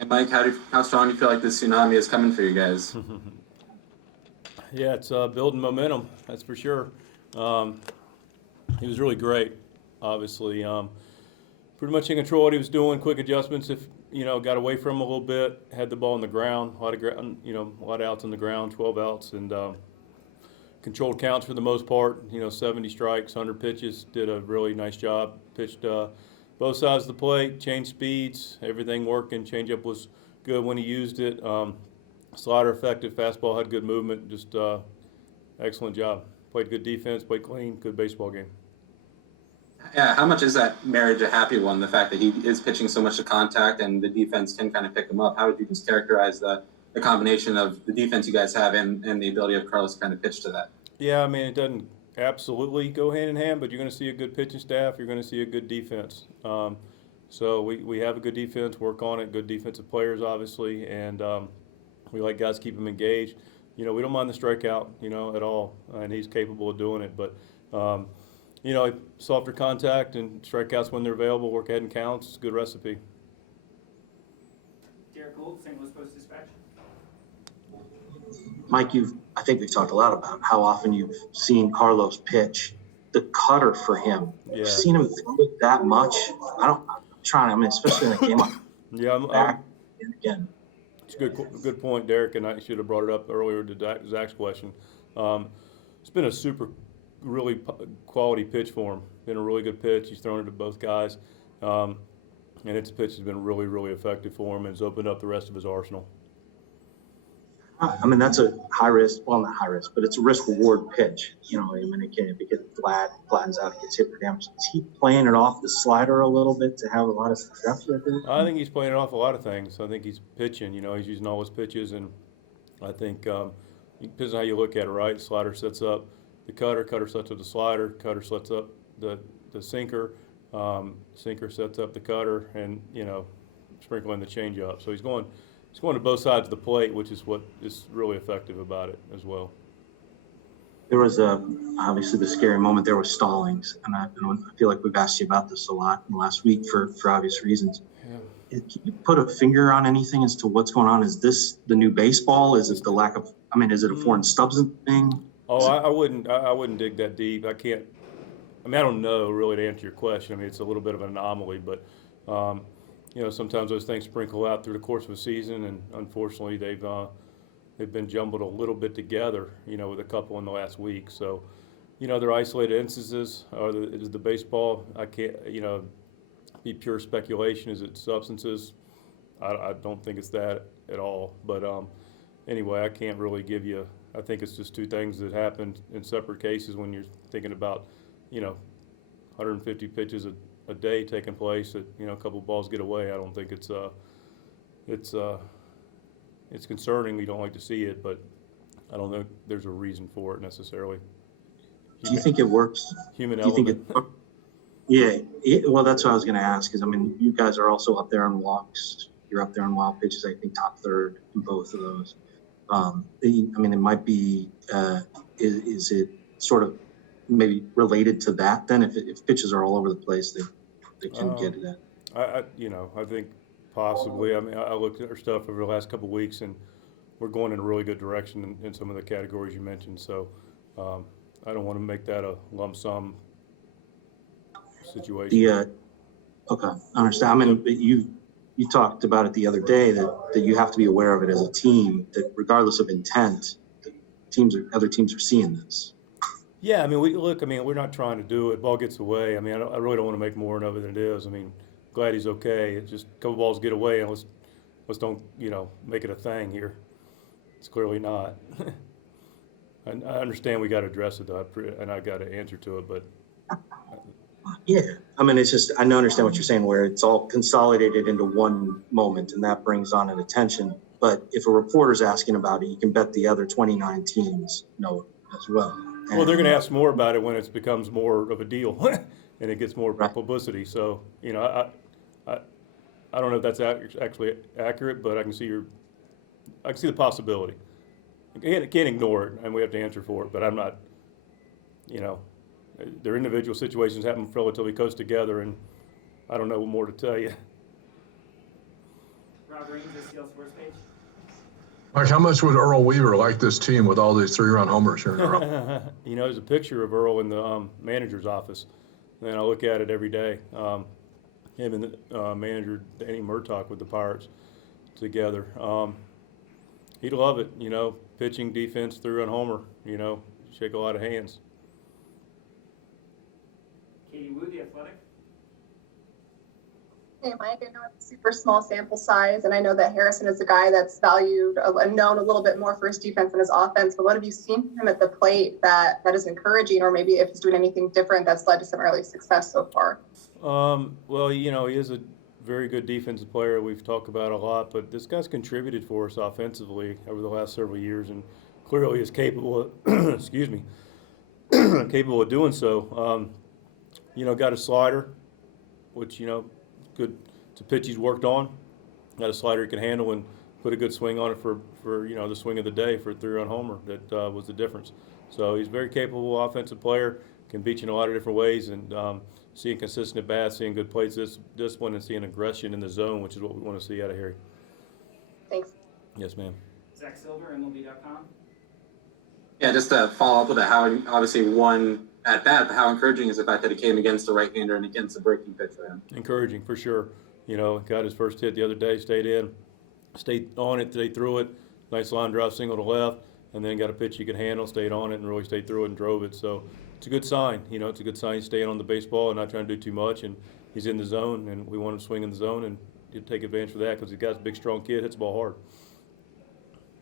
And Mike, how strong do you feel like this tsunami is coming for you guys? Yeah, it's building momentum, that's for sure. Um, he was really great, obviously. Pretty much in control of what he was doing, quick adjustments. If got away from him a little bit, had the ball on the ground, a lot of ground, a lot of outs on the ground, 12 outs, and controlled counts for the most part. 70 strikes, 100 pitches. Did a really nice job. Pitched both sides of the plate, changed speeds, everything working. Changeup was good when he used it. Slider effective, fastball had good movement. Just excellent job. Played good defense, played clean, good baseball game. Yeah, how much is that marriage a happy one? The fact that he is pitching so much to contact and the defense can kind of pick him up. How would you just characterize the combination of the defense you guys have and the ability of Carlos to kind of pitch to that? Yeah, I mean, it doesn't absolutely go hand in hand, but you're going to see a good pitching staff. You're going to see a good defense. So we have a good defense, work on it, good defensive players, obviously, and we like guys keep them engaged. We don't mind the strikeout, at all, and he's capable of doing it. But, softer contact and strikeouts when they're available, work ahead and counts. It's a good recipe. Derek Gould, St. Louis Post-Dispatch. Mike, I think we've talked a lot about how often you've seen Carlos pitch. The cutter for him, Yeah. you've seen him throw it that much. I'm trying. I mean, especially in a game like Yeah, back and again. it's a good point, Derek, and I should have brought it up earlier to Zach's question. It's been a super, really quality pitch for him. Been a really good pitch. He's thrown it to both guys, and its pitch has been really, really effective for him, and has opened up the rest of his arsenal. I mean, that's a high risk. Well, not high risk, but it's a risk reward pitch. I mean, if it gets flattens out, it gets hit for damage. Is he playing it off the slider a little bit to have a lot of success with it? I think he's playing off a lot of things. I think he's pitching. He's using all his pitches, and I think it depends on how you look at it, right? Slider sets up the cutter sets up the slider, cutter sets up the sinker, sinker sets up the cutter, and sprinkling the changeup. So he's going to both sides of the plate, which is what is really effective about it as well. There was obviously the scary moment there was Stallings, and I feel like we've asked you about this a lot in the last week for obvious reasons. Yeah. Can you put a finger on anything as to what's going on? Is this the new baseball? Is it the lack of? I mean, is it a foreign substance thing? Oh, I wouldn't dig that deep. I can't. I mean, I don't know really to answer your question. I mean, it's a little bit of an anomaly, but sometimes those things sprinkle out through the course of a season, and unfortunately, they've been jumbled a little bit together. With a couple in the last week. So, they're isolated instances. Is the baseball? I can't. Be pure speculation. Is it substances? I don't think it's that at all. But anyway, I can't really give you. I think it's just two things that happened in separate cases when you're thinking about 150 pitches a day taking place. That a couple balls get away. I don't think it's concerning. We don't like to see it, but I don't know if there's a reason for it necessarily. Do you think it works? Human Do you think element. Yeah. Well, that's what I was going to ask. Is I mean, you guys are also up there on walks. You're up there on wild pitches. I think top third in both of those. I mean, it might be. Is it sort of maybe related to that? Then, if pitches are all over the place, they can get it at. I think possibly. I mean, I looked at our stuff over the last couple of weeks, and we're going in a really good direction in some of the categories you mentioned. So, I don't want to make that a lump sum situation. Okay, I understand. I mean, but you talked about it the other day that you have to be aware of it as a team. That regardless of intent, other teams are seeing this. Yeah, I mean, we're not trying to do it. Ball gets away. I mean, I really don't want to make more of it than it is. I mean, glad he's okay. It's just a couple balls get away, and let's don't make it a thing here. It's clearly not. I understand we got to address it though, and I got to answer to it, but. Yeah, I mean, it's just I understand what you're saying, where it's all consolidated into one moment, and that brings on an attention. But if a reporter's asking about it, you can bet the other 29 teams know it as well. Well, they're going to ask more about it when it becomes more of a deal and it gets more Right. publicity. So, I don't know if that's actually accurate, but I can see the possibility. I can't ignore it, and we have to answer for it. But I'm not, their individual situations happen relatively close together, and I don't know more to tell you. Rob Reams, STL Sports page. Mike, how much would Earl Weaver like this team with all these 3-run homers here in a row? You know, there's a picture of Earl in the manager's office, and I look at it every day. Him and the manager, Danny Murtaugh, with the Pirates together. He'd love it, you know, pitching, defense, 3-run homer, you know, shake a lot of hands. Katie Wu, The Athletic. Hey, Mike, I know it's a super small sample size, and I know that Harrison is a guy that's valued and known a little bit more for his defense than his offense, but what have you seen from him at the plate that is encouraging, or maybe if he's doing anything different that's led to some early success so far? Well, you know, he is a very good defensive player we've talked about a lot, but this guy's contributed for us offensively over the last several years and clearly is capable of, excuse me, capable of doing so. You know, got a slider, which, you know, good. It's a pitch he's worked on. Got a slider he can handle and put a good swing on it for you know, the swing of the day for a 3-run homer. That was the difference. So he's a very capable offensive player, can beat you in a lot of different ways, and seeing consistent at bats, seeing good plate discipline, and seeing aggression in the zone, which is what we want to see out of Harry. Thanks. Yes, ma'am. Zach Silver, MLB.com. Yeah, just to follow up with that, how obviously one at bat, but how encouraging is the fact that it came against the right-hander and against a breaking pitch for him? Encouraging for sure. You know, got his first hit the other day, stayed on it, they threw it, nice line drive single to left, and then got a pitch he could handle, stayed on it, and really stayed through it and drove it. So it's a good sign. You know, it's a good sign he's staying on the baseball and not trying to do too much, and he's in the zone, and we want him to swing in the zone and take advantage of that because he's got a big, strong kid, hits the ball hard.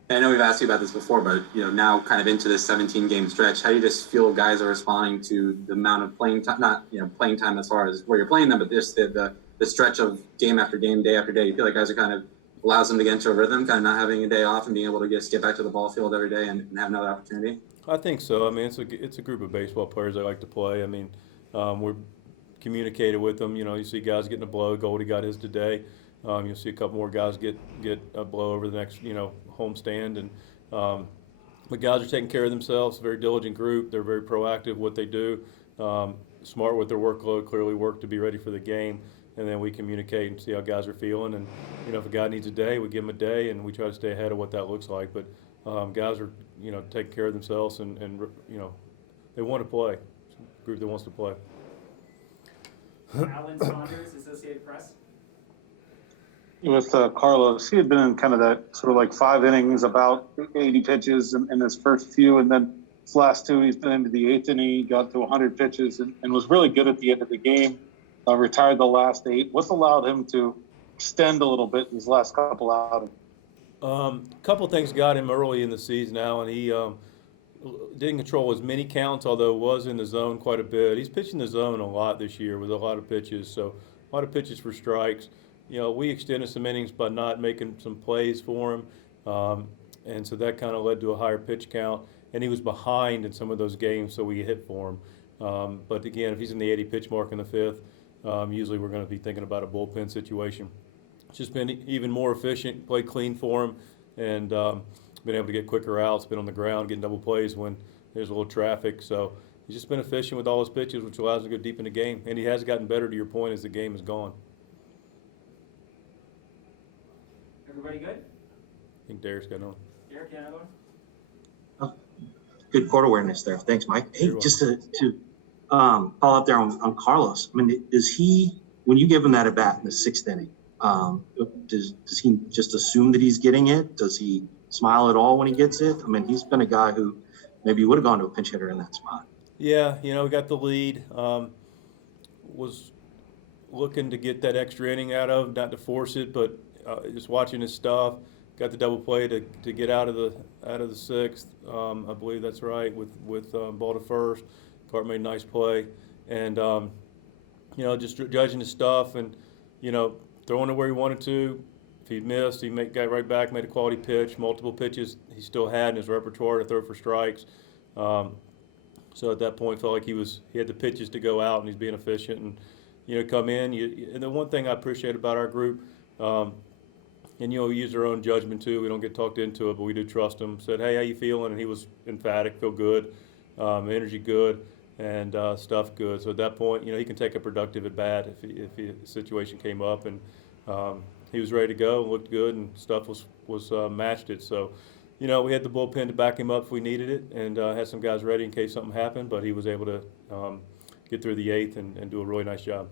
I know we've asked you about this before, but you know, now kind of into this 17-game stretch, how do you just feel guys are responding to the amount of playing time? Not playing time as far as where you're playing them, but just the stretch of game after game, day after day. You feel like guys are kind of allows them to get into a rhythm, kind of not having a day off and being able to just get back to the ball field every day and have another opportunity. I think so. I mean, it's a group of baseball players that like to play. I mean, we're communicated with them. You know, you see guys getting a blow. Goldie got his today. You'll see a couple more guys get a blow over the next, home stand. And but guys are taking care of themselves. Very diligent group. They're very proactive what they do. Smart with their workload. Clearly work to be ready for the game. And then we communicate and see how guys are feeling. And if a guy needs a day, we give him a day, and we try to stay ahead of what that looks like. But guys are taking care of themselves, and they want to play. It's a group that wants to play. Alan Saunders, Associated Press. With Carlos, he had been in kind of that sort of like 5 innings, about 80 pitches in his first few, and then his last 2, he's been into the 8th inning, got to 100 pitches, and was really good at the end of the game. Retired the last 8. What's allowed him to extend a little bit in these last couple outings? A couple things got him early in the season, Alan. He didn't control as many counts, although was in the zone quite a bit. He's pitching the zone a lot this year with a lot of pitches, so a lot of pitches for strikes. We extended some innings by not making some plays for him, and so that kind of led to a higher pitch count. And he was behind in some of those games, so we hit for him. But again, if he's in the 80 pitch mark in the 5th, usually we're going to be thinking about a bullpen situation. It's just been even more efficient, played clean for him, and been able to get quicker outs, been on the ground, getting double plays when there's a little traffic. So he's just been efficient with all his pitches, which allows him to go deep in the game. And he has gotten better, to your point, as the game has gone. Everybody good? I think Derek's got on. Derek, you have another one? Good court awareness there. Thanks, Mike. Hey, You're just to follow up there on Carlos. I mean, does he, when you give him that at bat in the 6th inning, does he just assume that he's getting it? Does he smile at all when he gets it? I mean, he's been a guy who maybe would have gone to a pinch hitter in that spot. Yeah, we got the lead. Was looking to get that extra inning out of, not to force it, but just watching his stuff. Got the double play to get out of the 6th. I believe that's right, with ball to first. Cart made a nice play, and just judging his stuff and throwing it where he wanted to. If he missed, he got right back, made a quality pitch. Multiple pitches he still had in his repertoire to throw for strikes. So at that point, felt like he had the pitches to go out, and he's being efficient and come in. And the one thing I appreciate about our group. And we use our own judgment too. We don't get talked into it, but we do trust him. Said, "Hey, how you feeling?" And he was emphatic, feel good, energy good, and stuff good. So at that point, he can take a productive at bat if the situation came up, and he was ready to go, looked good, and stuff was matched it. So, you know, we had the bullpen to back him up if we needed it, and had some guys ready in case something happened. But he was able to get through the 8th and do a really nice job.